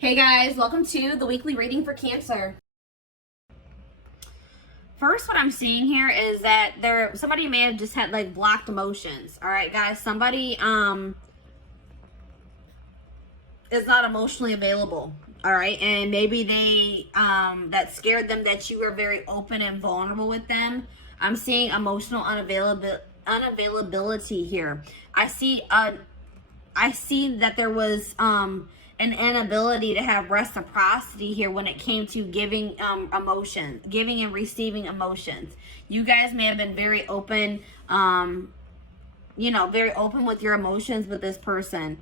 Hey guys, welcome to the weekly reading for Cancer. First, what I'm seeing here is that somebody may have just had like blocked emotions. All right, guys, somebody is not emotionally available. All right, and maybe they that scared them that you were very open and vulnerable with them. I'm seeing emotional unavailability here. I see that there was an inability to have reciprocity here when it came to giving emotions, giving and receiving emotions. You guys may have been very open, very open with your emotions with this person.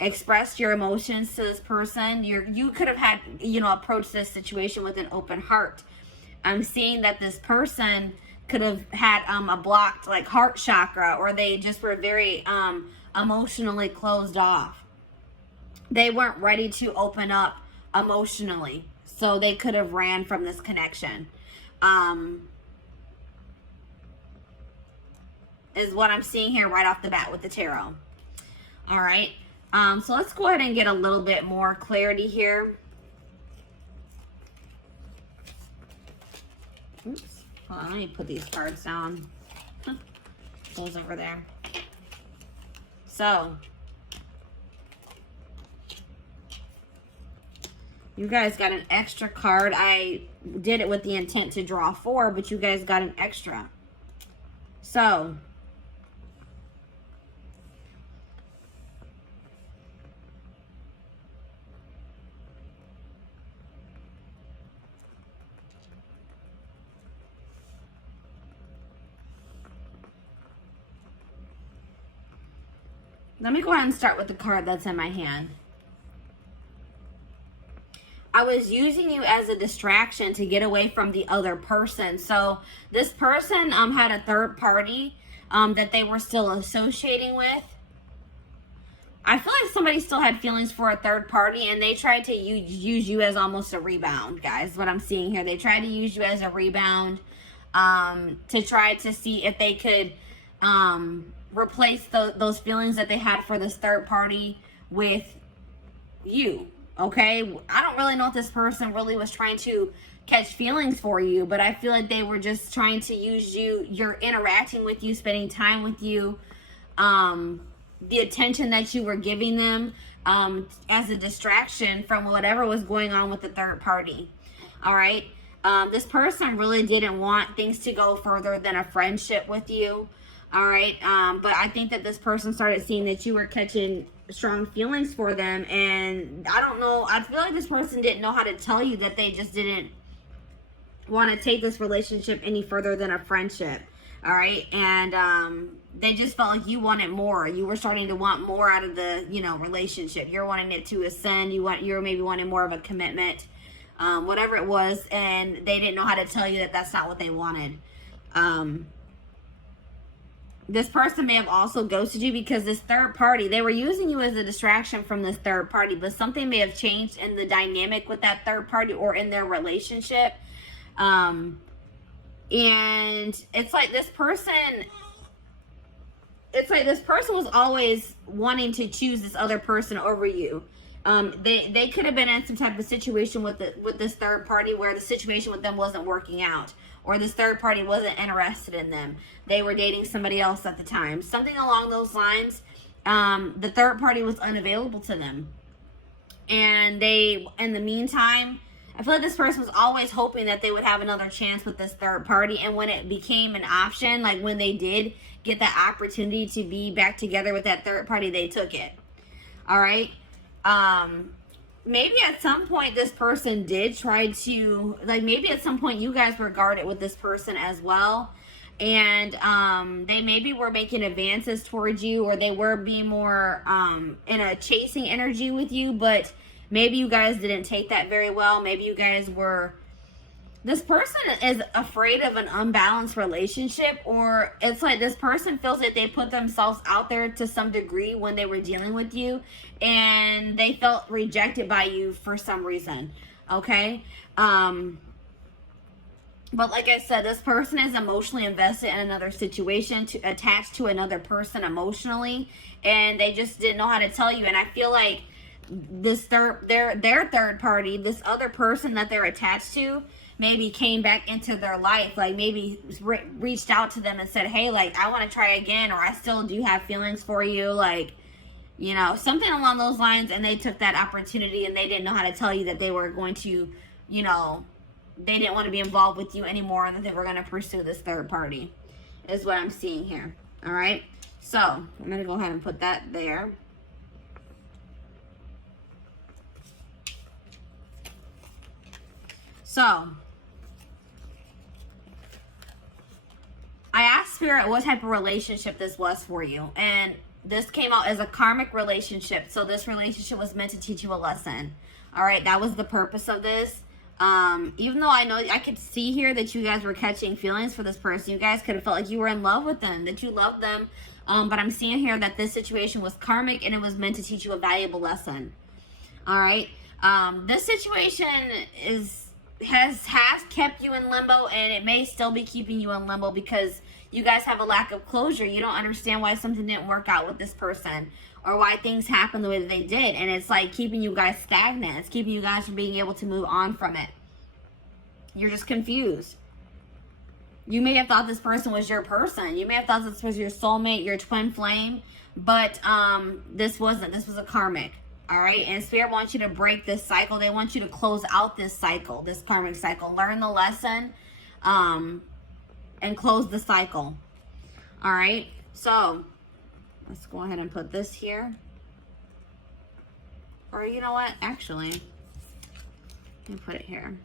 Expressed your emotions to this person. You could have had, approached this situation with an open heart. I'm seeing that this person could have had a blocked like heart chakra, or they just were very emotionally closed off. They weren't ready to open up emotionally, so they could have ran from this connection. Is what I'm seeing here right off the bat with the tarot. All right. So let's go ahead and get a little bit more clarity here. Oops. Hold on, let me put these cards down. Those over there. So, you guys got an extra card. I did it with the intent to draw 4, but you guys got an extra. So, let me go ahead and start with the card that's in my hand. I was using you as a distraction to get away from the other person. So this person had a third party that they were still associating with. I feel like somebody still had feelings for a third party, and they tried to use you as almost a rebound, guys. What I'm seeing here, they tried to use you as a rebound to try to see if they could replace those feelings that they had for this third party with you. Okay, I don't really know if this person really was trying to catch feelings for you, but I feel like they were just trying to use you. You're interacting with you, spending time with you, the attention that you were giving them as a distraction from whatever was going on with the third party. All right, this person really didn't want things to go further than a friendship with you. All right, but I think that this person started seeing that you were catching strong feelings for them, and I don't know, I feel like this person didn't know how to tell you that they just didn't want to take this relationship any further than a friendship. All right, and they just felt like you wanted more. You were starting to want more out of the relationship. You're wanting it to ascend. You're maybe wanting more of a commitment, whatever it was, and they didn't know how to tell you that that's not what they wanted. This person may have also ghosted you because this third party, they were using you as a distraction from this third party, but something may have changed in the dynamic with that third party or in their relationship. And it's like this person was always wanting to choose this other person over you. They could have been in some type of situation with this third party where the situation with them wasn't working out, or this third party wasn't interested in them. They were dating somebody else at the time. Something along those lines. The third party was unavailable to them. And in the meantime, I feel like this person was always hoping that they would have another chance with this third party. And when it became an option, like when they did get that opportunity to be back together with that third party, they took it. All right. Maybe at some point this person did try to, maybe at some point you guys were guarded with this person as well. And they maybe were making advances towards you, or they were being more in a chasing energy with you, but maybe you guys didn't take that very well. Maybe you guys were, this person is afraid of an unbalanced relationship, or it's like this person feels that they put themselves out there to some degree when they were dealing with you, and they felt rejected by you for some reason. Okay. But like I said, this person is emotionally invested in another situation, attached to another person emotionally, and they just didn't know how to tell you. And I feel like this their third party, this other person that they're attached to, maybe came back into their life, like maybe reached out to them and said, hey, like, I want to try again, or I still do have feelings for you, like, you know, something along those lines. And they took that opportunity and they didn't know how to tell you that they were going to, you know, they didn't want to be involved with you anymore, and that they were going to pursue this third party, is what I'm seeing here. All right, so I'm going to go ahead and put that there. So I asked Spirit what type of relationship this was for you, and this came out as a karmic relationship. So this relationship was meant to teach you a lesson. All right, that was the purpose of this. Even though I know I could see here that you guys were catching feelings for this person, you guys could have felt like you were in love with them, that you loved them. But I'm seeing here that this situation was karmic and it was meant to teach you a valuable lesson. All right. This situation has kept you in limbo, and it may still be keeping you in limbo because you guys have a lack of closure. You don't understand why something didn't work out with this person, or why things happened the way that they did. And it's like keeping you guys stagnant. It's keeping you guys from being able to move on from it. You're just confused. You may have thought this person was your person. You may have thought this was your soulmate, your twin flame, but this wasn't. This was a karmic. All right, and Spirit wants you to break this cycle. They want you to close out this cycle, this karmic cycle. Learn the lesson, and close the cycle. All right, so let's go ahead and put this here. Or you know what? Actually, let me put it here.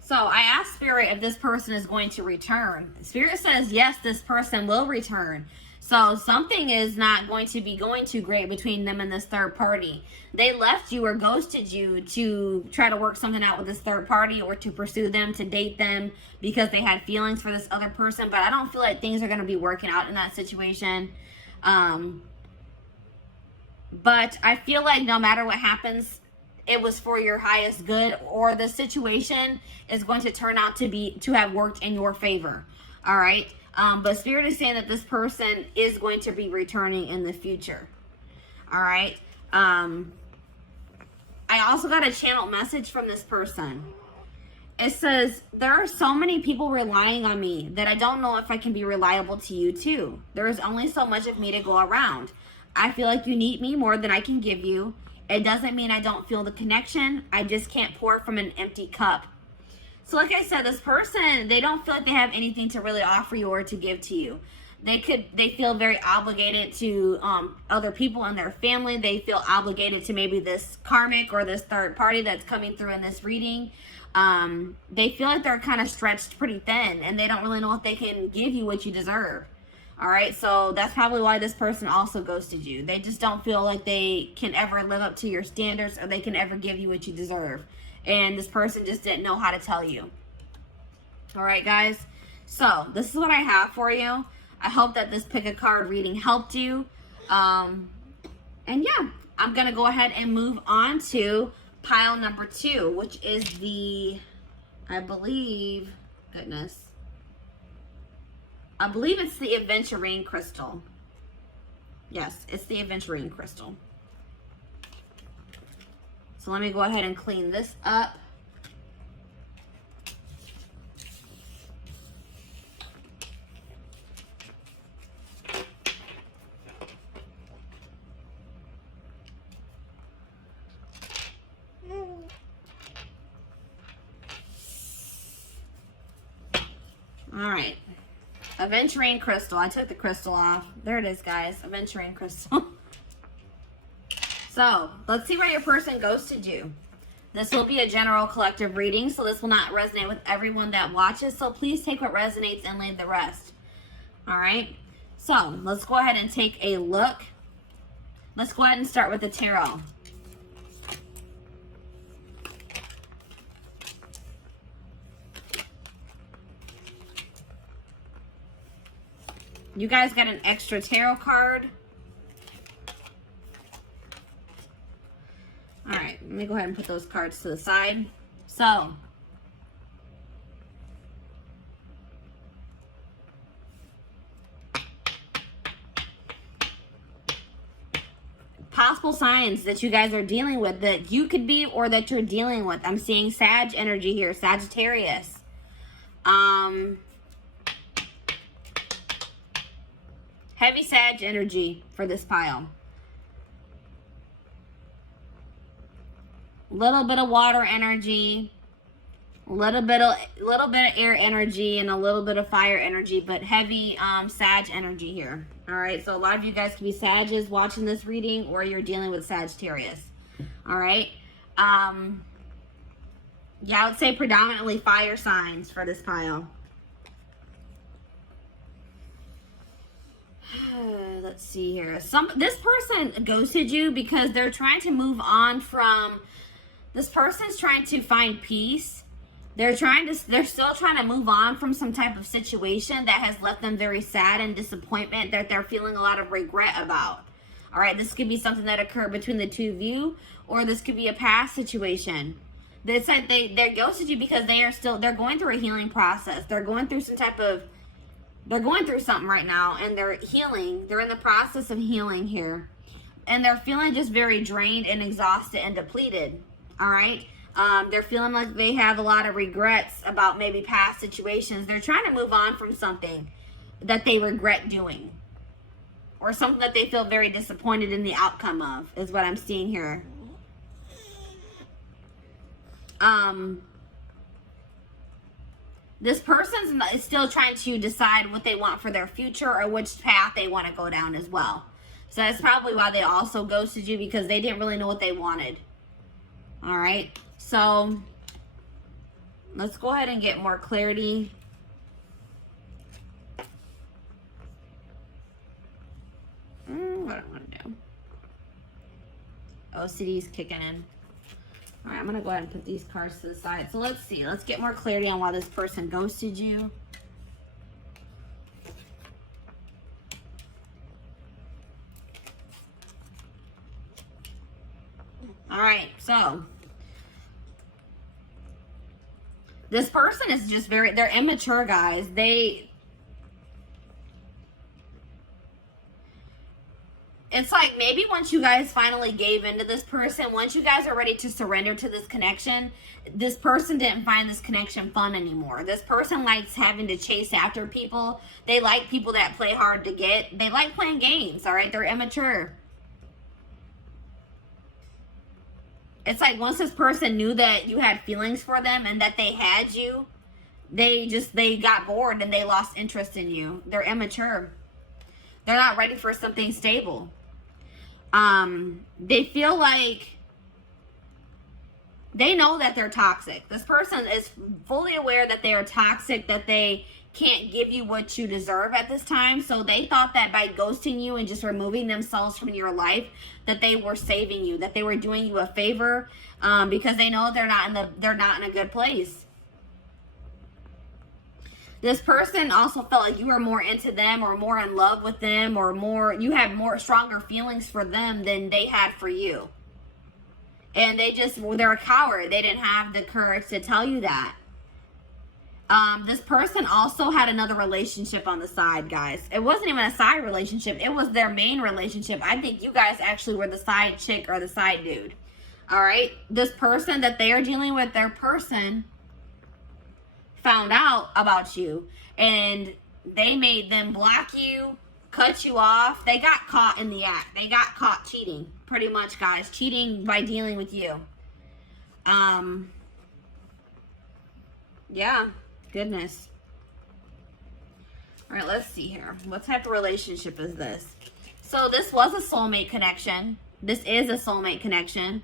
So I asked Spirit if this person is going to return. Spirit says, yes, this person will return. So something is not going to be going too great between them and this third party. They left you or ghosted you to try to work something out with this third party, or to pursue them, to date them because they had feelings for this other person. But I don't feel like things are going to be working out in that situation. But I feel like no matter what happens, it was for your highest good, or the situation is going to turn out to have worked in your favor. All right. But Spirit is saying that this person is going to be returning in the future. All right. I also got a channeled message from this person. It says, there are so many people relying on me that I don't know if I can be reliable to you too. There is only so much of me to go around. I feel like you need me more than I can give you. It doesn't mean I don't feel the connection. I just can't pour from an empty cup. So like I said, this person, they don't feel like they have anything to really offer you or to give to you. They feel very obligated to other people in their family. They feel obligated to maybe this karmic or this third party that's coming through in this reading. They feel like they're kind of stretched pretty thin, and they don't really know if they can give you what you deserve. All right, so that's probably why this person also ghosted you. They just don't feel like they can ever live up to your standards, or they can ever give you what you deserve. And this person just didn't know how to tell you. All right, guys. So this is what I have for you. I hope that this pick a card reading helped you. And yeah, I'm going to go ahead and move on to pile number 2, which is the, I believe it's the aventurine crystal. Yes, it's the aventurine crystal. So let me go ahead and clean this up. All right. Aventurine crystal. I took the crystal off. There it is, guys. Aventurine crystal. So, let's see where your person ghosted you. This will be a general collective reading, so this will not resonate with everyone that watches. So, please take what resonates and leave the rest. All right? So, let's go ahead and take a look. Let's go ahead and start with the tarot. You guys got an extra tarot card. All right, let me go ahead and put those cards to the side. So, possible signs that you guys are dealing with, that you could be or that you're dealing with. I'm seeing Sag energy here, Sagittarius. Heavy Sag energy for this pile. Little bit of water energy, little bit of air energy, and a little bit of fire energy, but heavy Sag energy here. All right, so a lot of you guys could be Sages watching this reading, or you're dealing with Sagittarius. All right. Yeah, I would say predominantly fire signs for this pile. Let's see here. This person ghosted you because they're trying to move on from. This person's trying to find peace. They're still trying to move on from some type of situation that has left them very sad and disappointment, that they're feeling a lot of regret about. All right, this could be something that occurred between the two of you, or this could be a past situation. It's like they ghosted you because they're going through a healing process. They're going through they're going through something right now, and they're healing. They're in the process of healing here. And they're feeling just very drained and exhausted and depleted. All right. They're feeling like they have a lot of regrets about maybe past situations. They're trying to move on from something that they regret doing, or something that they feel very disappointed in the outcome of, is what I'm seeing here. This person is still trying to decide what they want for their future, or which path they want to go down as well. So that's probably why they also ghosted you, because they didn't really know what they wanted. All right, so let's go ahead and get more clarity. What do I want to do? OCD is kicking in. All right, I'm going to go ahead and put these cards to the side. So let's see. Let's get more clarity on why this person ghosted you. All right, so this person is just they're immature, guys. It's like maybe once you guys finally gave into this person, once you guys are ready to surrender to this connection, this person didn't find this connection fun anymore. This person likes having to chase after people. They like people that play hard to get. They like playing games, all right? They're immature. It's like once this person knew that you had feelings for them and that they had you, they got bored and they lost interest in you. They're immature. They're not ready for something stable. They feel like they know that they're toxic. This person is fully aware that they are toxic, that they can't give you what you deserve at this time. So they thought that by ghosting you and just removing themselves from your life, that they were saving you, that they were doing you a favor, because they know they're not in a good place. This person also felt like you were more into them, or more in love with them, or you had stronger feelings for them than they had for you. And they're a coward. They didn't have the courage to tell you that. This person also had another relationship on the side, guys. It wasn't even a side relationship. It was their main relationship. I think you guys actually were the side chick or the side dude. All right? This person that they are dealing with, their person found out about you, and they made them block you, cut you off. They got caught in the act. They got caught cheating, pretty much, guys. Cheating by dealing with you. Yeah. Goodness. All right, let's see here. What type of relationship is this? So this was a soulmate connection. This is a soulmate connection.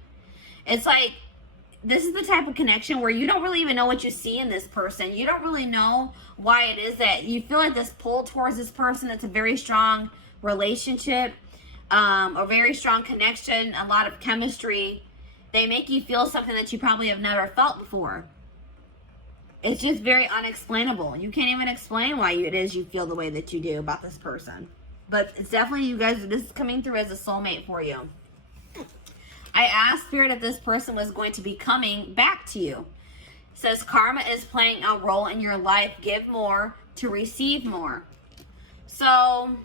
It's like, this is the type of connection where you don't really even know what you see in this person. You don't really know why it is that you feel like this pull towards this person. It's a very strong relationship, a very strong connection, a lot of chemistry. They make you feel something that you probably have never felt before. It's just very unexplainable. You can't even explain why it is you feel the way that you do about this person. But it's definitely, you guys, this is coming through as a soulmate for you. I asked Spirit if this person was going to be coming back to you. It says karma is playing a role in your life. Give more to receive more. So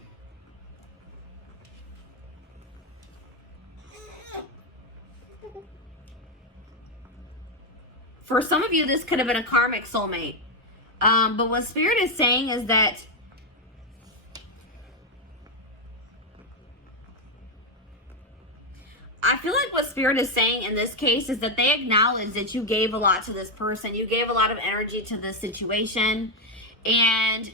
For some of you, this could have been a karmic soulmate. But what Spirit is saying is that I feel like what Spirit is saying in this case is that they acknowledge that you gave a lot to this person. You gave a lot of energy to this situation. And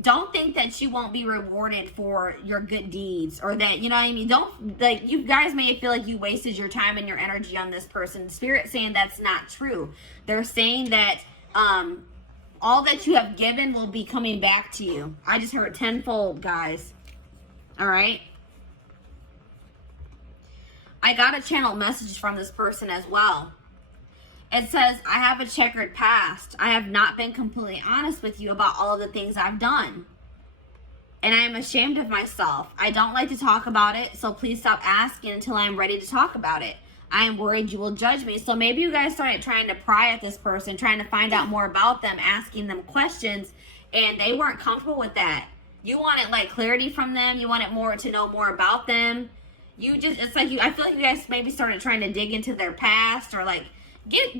don't think that you won't be rewarded for your good deeds, or that, you know what I mean? Don't, like, you guys may feel like you wasted your time and your energy on this person. Spirit saying that's not true. They're saying that all that you have given will be coming back to you. I just heard tenfold, guys. All right. I got a channel message from this person as well. It says, I have a checkered past. I have not been completely honest with you about all of the things I've done. And I am ashamed of myself. I don't like to talk about it, so please stop asking until I am ready to talk about it. I am worried you will judge me. So maybe you guys started trying to pry at this person, trying to find out more about them, asking them questions, and they weren't comfortable with that. You wanted like clarity from them. You wanted more to know more about them. You just, it's like I feel like you guys maybe started trying to dig into their past, or like get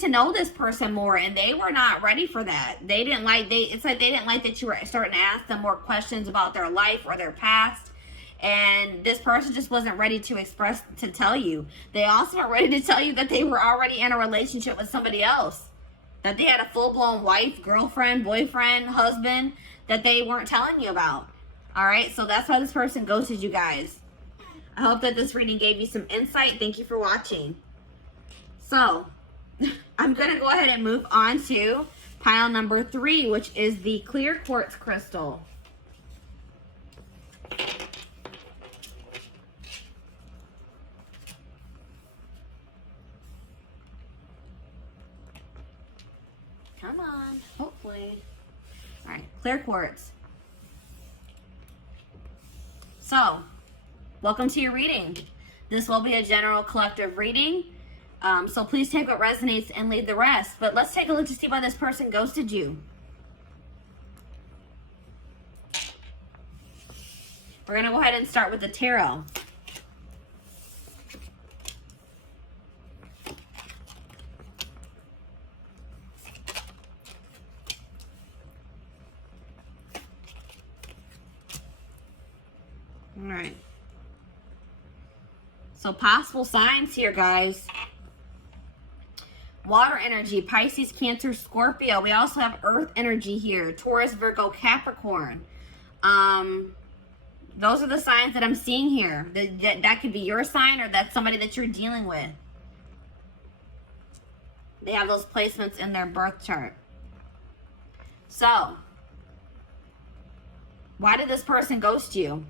to know this person more, and they were not ready for that. They didn't like, it's like they didn't like that you were starting to ask them more questions about their life or their past. And this person just wasn't ready to tell you. They also weren't ready to tell you that they were already in a relationship with somebody else. That they had a full-blown wife, girlfriend, boyfriend, husband that they weren't telling you about. Alright, so that's why this person ghosted you guys. I hope that this reading gave you some insight. Thank you for watching. So, I'm going to go ahead and move on to pile number 3, which is the clear quartz crystal. Come on, hopefully. All right, clear quartz. So, welcome to your reading. This will be a general collective reading. So please take what resonates and leave the rest. But let's take a look to see why this person ghosted you. We're going to go ahead and start with the tarot. All right. So possible signs here, guys. Water energy, Pisces, Cancer, Scorpio. We also have earth energy here. Taurus, Virgo, Capricorn. Those are the signs that I'm seeing here. That could be your sign, or that's somebody that you're dealing with. They have those placements in their birth chart. So, why did this person ghost you?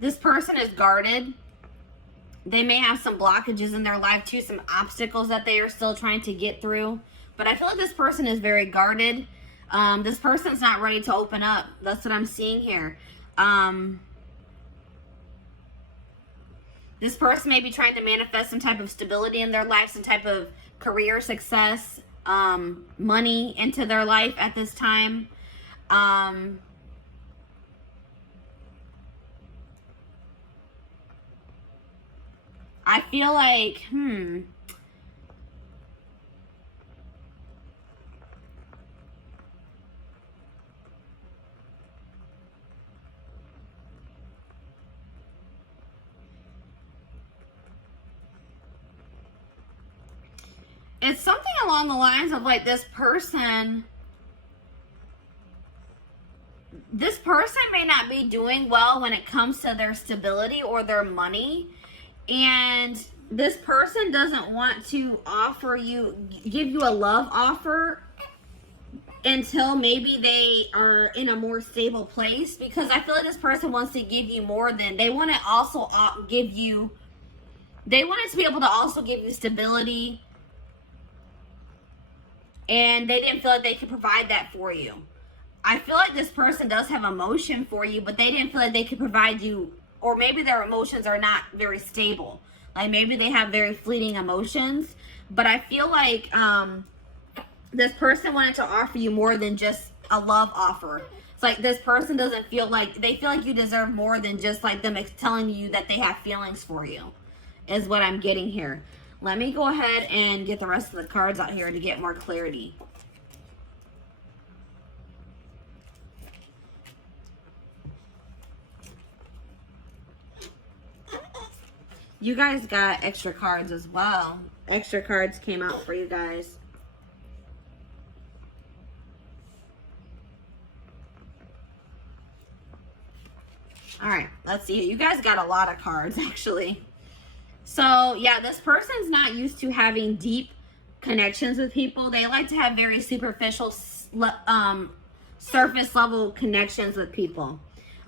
This person is guarded. They may have some blockages in their life too, some obstacles that they are still trying to get through. But I feel like this person is very guarded. This person's not ready to open up. That's what I'm seeing here. This person may be trying to manifest some type of stability in their life, some type of career success, money into their life at this time. I feel like, it's something along the lines of like this person may not be doing well when it comes to their stability or their money. And this person doesn't want to give you a love offer until maybe they are in a more stable place. Because I feel like this person wants to give you more than, they want to also give you, they want it to be able to also give you stability. And they didn't feel like they could provide that for you. I feel like this person does have emotion for you, but they didn't feel like they could provide you, or maybe their emotions are not very stable. Like maybe they have very fleeting emotions, but I feel like this person wanted to offer you more than just a love offer. It's like this person doesn't feel like, they feel like you deserve more than just like them telling you that they have feelings for you, is what I'm getting here. Let me go ahead and get the rest of the cards out here to get more clarity. You guys got extra cards as well. Extra cards came out for you guys. All right, let's see. You guys got a lot of cards, actually. So, yeah, this person's not used to having deep connections with people. They like to have very superficial, surface level connections with people.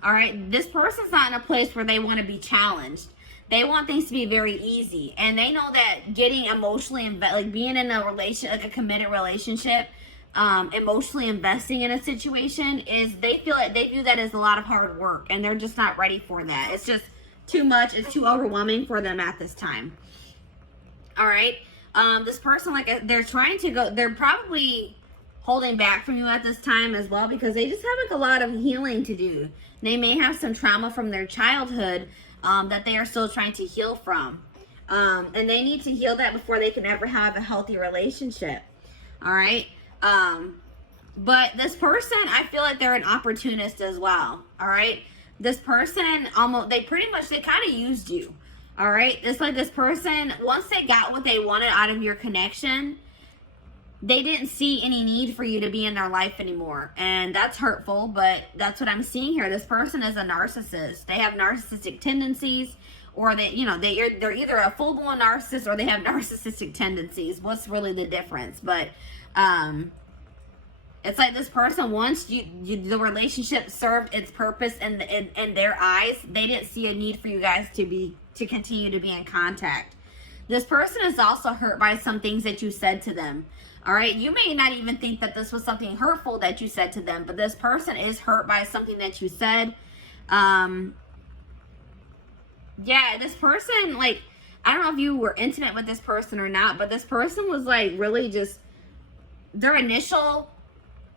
All right, this person's not in a place where they want to be challenged. They want things to be very easy, and they know that getting emotionally like being in a relation, like a committed relationship, emotionally investing in a situation is, they feel like they view that as a lot of hard work, and they're just not ready for that. It's just too much. It's too overwhelming for them at this time. All right, this person, like, they're trying to go. They're probably holding back from you at this time as well, because they just have like a lot of healing to do. They may have some trauma from their childhood that they are still trying to heal from. And they need to heal that before they can ever have a healthy relationship. All right. But this person, I feel like they're an opportunist as well. All right. This person they kind of used you. All right. It's like this person, once they got what they wanted out of your connection, they didn't see any need for you to be in their life anymore. And that's hurtful, but that's what I'm seeing here. This person is a narcissist. They have narcissistic tendencies, or they're either a full-blown narcissist or they have narcissistic tendencies. What's really the difference? But it's like this person, once the relationship served its purpose in their eyes, they didn't see a need for you guys to continue to be in contact. This person is also hurt by some things that you said to them. All right, you may not even think that this was something hurtful that you said to them, but this person is hurt by something that you said. Yeah, this person, like, I don't know if you were intimate with this person or not, but this person was like really just, their initial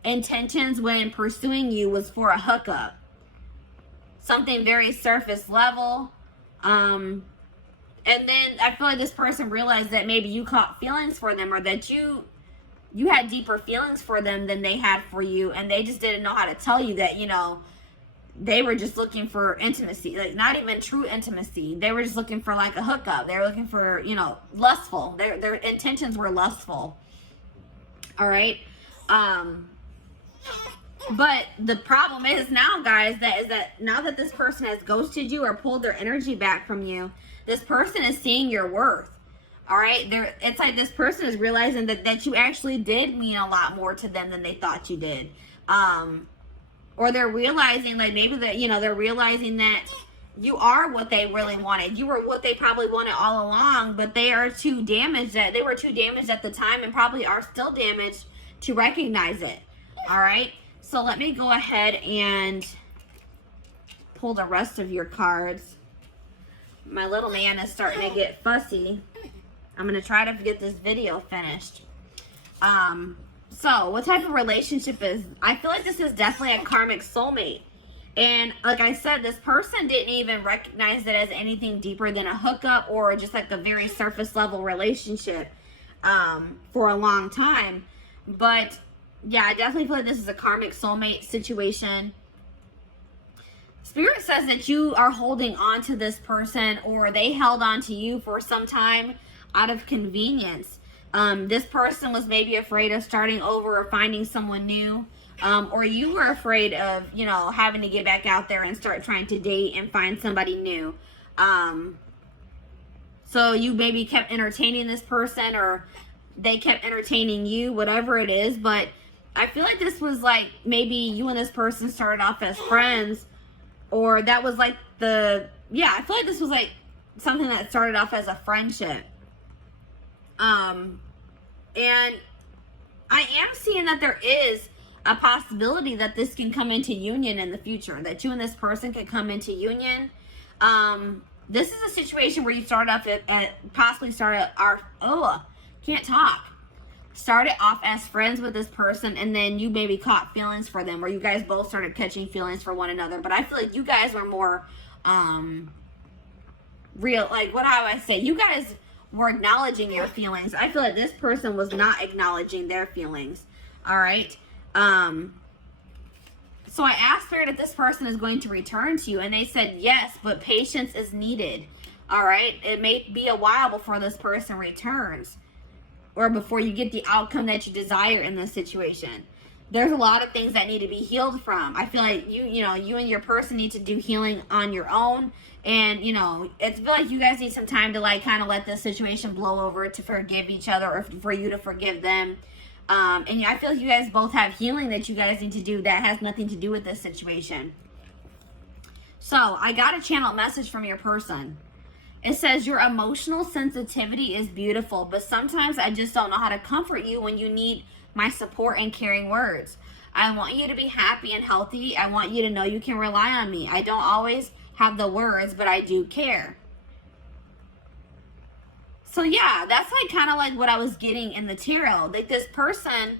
intentions when pursuing you was for a hookup. Something very surface level. And then I feel like this person realized that maybe you caught feelings for them, or that you had deeper feelings for them than they had for you, and they just didn't know how to tell you that, they were just looking for intimacy, like not even true intimacy. They were just looking for like a hookup. They were looking for, lustful. Their intentions were lustful. All right. But the problem is now, guys, that now that this person has ghosted you or pulled their energy back from you, this person is seeing your worth. All right, it's like this person is realizing that you actually did mean a lot more to them than they thought you did. Or they're realizing, like, maybe that, they're realizing that you are what they really wanted. You were what they probably wanted all along, but they were too damaged at the time, and probably are still damaged to recognize it. All right, so let me go ahead and pull the rest of your cards. My little man is starting to get fussy. I'm going to try to get this video finished. So, what type of relationship is... I feel like this is definitely a karmic soulmate. And like I said, this person didn't even recognize it as anything deeper than a hookup or just like a very surface level relationship for a long time. But, yeah, I definitely feel like this is a karmic soulmate situation. Spirit says that you are holding on to this person, or they held on to you for some time out of convenience. This person was maybe afraid of starting over or finding someone new, or you were afraid of, having to get back out there and start trying to date and find somebody new. So you maybe kept entertaining this person, or they kept entertaining you, whatever it is. But I feel like this was like, maybe you and this person started off as friends, or that was like I feel like this was like something that started off as a friendship. And I am seeing that there is a possibility that this can come into union in the future, that you and this person can come into union. This is a situation where you start off possibly started can't talk. Started off as friends with this person, and then you maybe caught feelings for them, or you guys both started catching feelings for one another. But I feel like you guys were more real, like, what do I say? You guys were acknowledging your feelings. I feel like this person was not acknowledging their feelings. All right. So I asked Spirit if this person is going to return to you, and they said yes, but patience is needed. All right. It may be a while before this person returns, or before you get the outcome that you desire in this situation. There's a lot of things that need to be healed from. I feel like you and your person need to do healing on your own. And, you know, it's feel like you guys need some time to, like, kind of let this situation blow over, to forgive each other, or for you to forgive them. And I feel like you guys both have healing that you guys need to do that has nothing to do with this situation. So I got a channel message from your person. It says, your emotional sensitivity is beautiful, but sometimes I just don't know how to comfort you when you need my support and caring words. I want you to be happy and healthy. I want you to know you can rely on me. I don't always have the words, but I do care. So yeah, that's like kind of like what I was getting in the tarot. Like, this person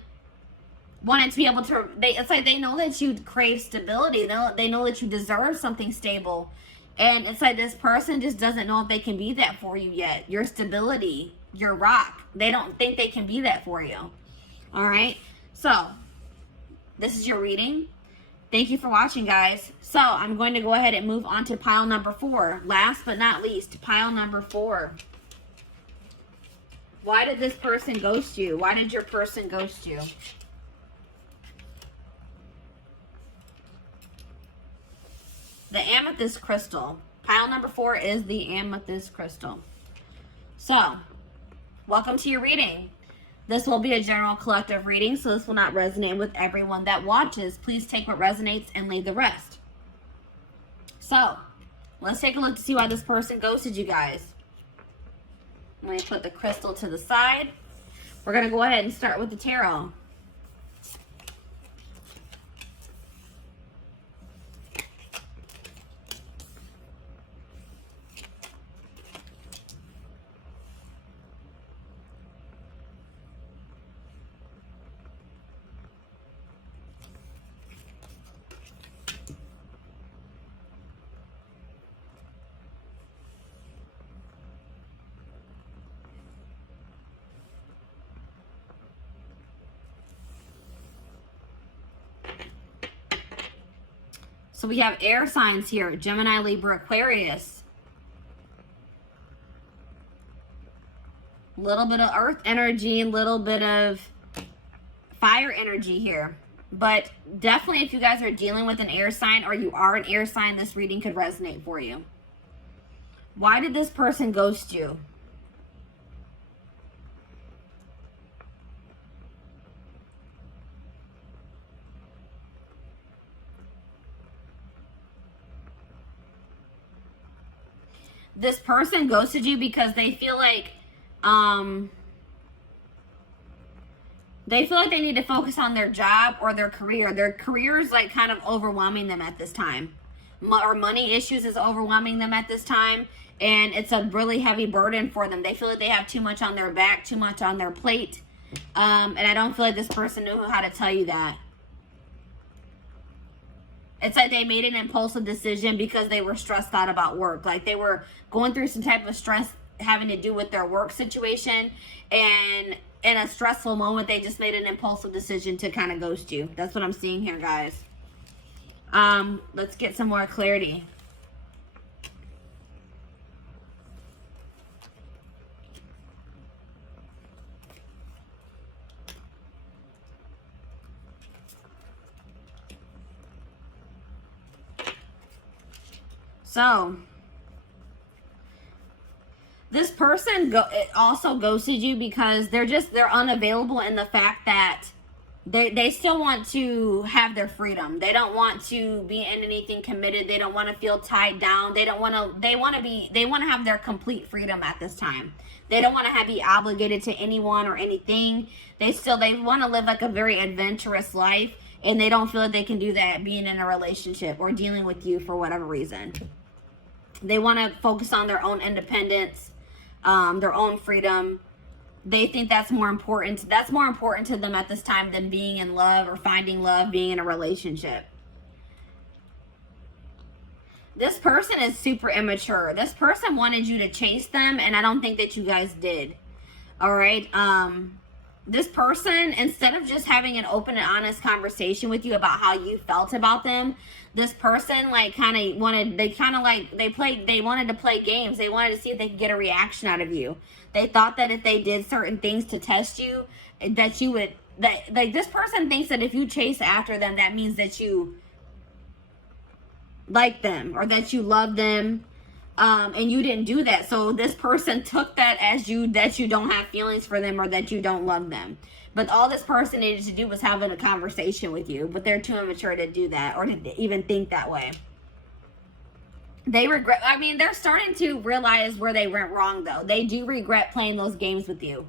wanted to be able to, it's like they know that you crave stability. They know that you deserve something stable. And it's like this person just doesn't know if they can be that for you yet. Your stability, your rock. They don't think they can be that for you. All right. So this is your reading. Thank you for watching, guys. So I'm going to go ahead and move on to pile number 4. Last but not least, pile number 4. Why did this person ghost you? Why did your person ghost you? The amethyst crystal. Pile number 4 is the amethyst crystal. So, welcome to your reading. This will be a general collective reading, so this will not resonate with everyone that watches. Please take what resonates and leave the rest. So, let's take a look to see why this person ghosted you guys. Let me put the crystal to the side. We're going to go ahead and start with the tarot. So we have air signs here: Gemini, Libra, Aquarius. A little bit of earth energy, a little bit of fire energy here. But definitely, if you guys are dealing with an air sign, or you are an air sign, this reading could resonate for you. Why did this person ghost you? This person ghosted you because they feel like they need to focus on their job or their career. Their career is like kind of overwhelming them at this time. Or money issues is overwhelming them at this time. And it's a really heavy burden for them. They feel like they have too much on their back, too much on their plate. And I don't feel like this person knew how to tell you that. It's like they made an impulsive decision because they were stressed out about work. Like they were going through some type of stress having to do with their work situation. And in a stressful moment, they just made an impulsive decision to kind of ghost you. That's what I'm seeing here, guys. Let's get some more clarity. So, this person also ghosted you because they're unavailable in the fact that they still want to have their freedom. They don't want to be in anything committed. They don't want to feel tied down. They want to have their complete freedom at this time. They don't want to be obligated to anyone or anything. They want to live like a very adventurous life, and they don't feel like they can do that being in a relationship or dealing with you for whatever reason. They want to focus on their own independence, their own freedom. They think that's more important. That's more important to them at this time than being in love or finding love, being in a relationship. This person is super immature. This person wanted you to chase them, and I don't think that you guys did. All right. This person, instead of just having an open and honest conversation with you about how you felt about them, this person like they wanted to play games. They wanted to see if they could get a reaction out of you. They thought that if they did certain things to test you, that you would, like this person thinks that if you chase after them, that means that you like them or that you love them. And you didn't do that. So this person took that as that you don't have feelings for them or that you don't love them. But all this person needed to do was having a conversation with you. But they're too immature to do that or to even think that way. They regret, I mean, they're starting to realize where they went wrong though. They do regret playing those games with you.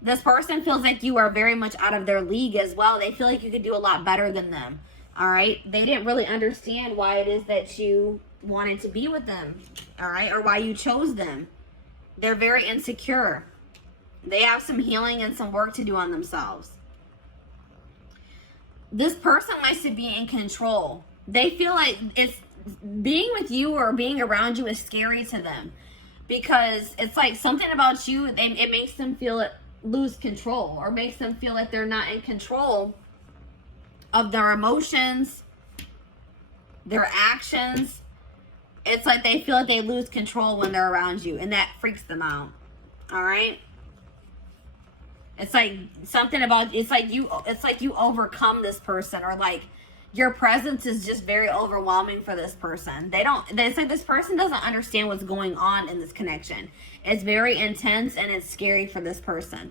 This person feels like you are very much out of their league as well. They feel like you could do a lot better than them. All right. They didn't really understand why it is that you wanted to be with them. All right. Or why you chose them. They're very insecure. They have some healing and some work to do on themselves. This person likes to be in control. They feel like it's being with you or being around you is scary to them because it's like something about you. It makes them lose control or makes them feel like they're not in control of their emotions, their actions. It's like they feel like they lose control when they're around you, and that freaks them out. All right. It's like something about, it's like you overcome this person, or like your presence is just very overwhelming for this person. It's like this person doesn't understand what's going on in this connection. It's very intense and it's scary for this person.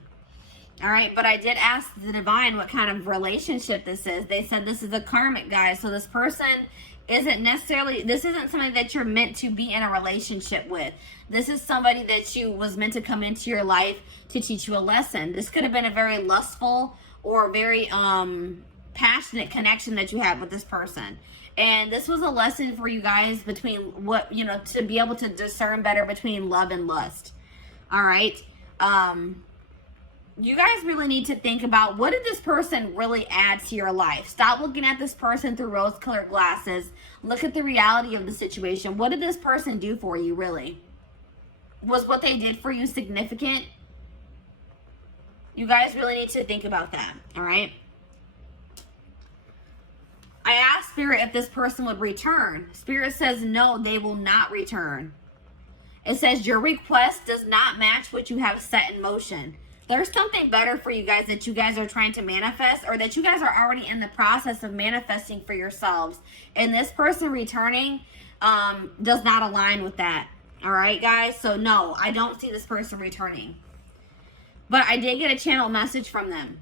All right, but I did ask the divine what kind of relationship this is. They said this is a karmic, guys. So this person this isn't somebody that you're meant to be in a relationship with. This is somebody that was meant to come into your life to teach you a lesson. This could have been a very lustful or very passionate connection that you had with this person. And this was a lesson for you guys between to be able to discern better between love and lust. All right. You guys really need to think about, what did this person really add to your life? Stop looking at this person through rose-colored glasses. Look at the reality of the situation. What did this person do for you, really? Was what they did for you significant? You guys really need to think about that, all right? I asked Spirit if this person would return. Spirit says no, they will not return. It says your request does not match what you have set in motion. There's something better for you guys that you guys are trying to manifest, or that you guys are already in the process of manifesting for yourselves. And this person returning does not align with that. All right, guys? So no, I don't see this person returning. But I did get a channel message from them.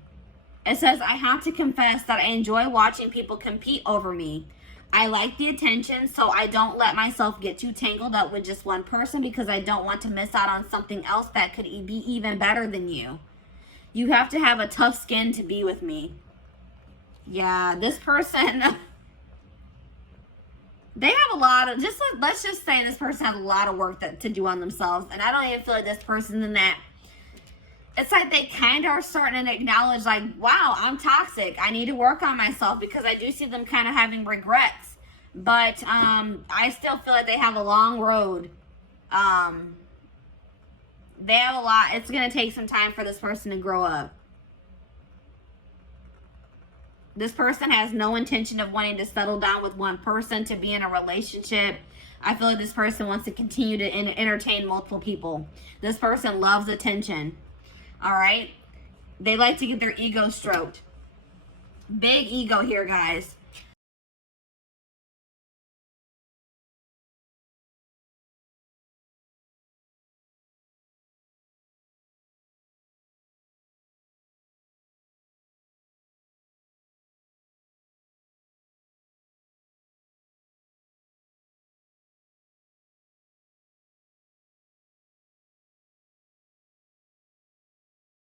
It says, I have to confess that I enjoy watching people compete over me. I like the attention, so I don't let myself get too tangled up with just one person because I don't want to miss out on something else that could be even better than you. You have to have a tough skin to be with me. Yeah, this person, they have a lot of, let's just say this person has a lot of work to do on themselves. And I don't even feel like this person's in that. It's like they kind of are starting to acknowledge, like, wow, I'm toxic. I need to work on myself, because I do see them kind of having regrets. But I still feel like they have a long road. They have a lot. It's going to take some time for this person to grow up. This person has no intention of wanting to settle down with one person, to be in a relationship. I feel like this person wants to continue to entertain multiple people. This person loves attention. All right. They like to get their ego stroked. Big ego here, guys.